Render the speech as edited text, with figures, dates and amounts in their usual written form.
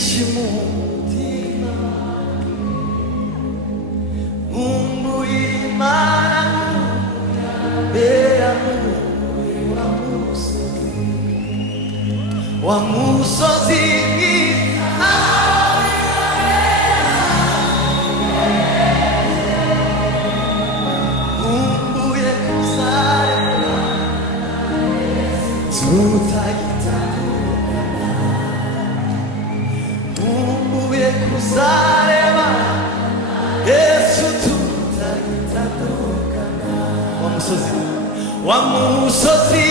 Ishimudima Umuimana Bea wa musozi Umbuye kuzarema tutagitandukana Umbuye kuzarema Yesu tutagitandukana Wa musozi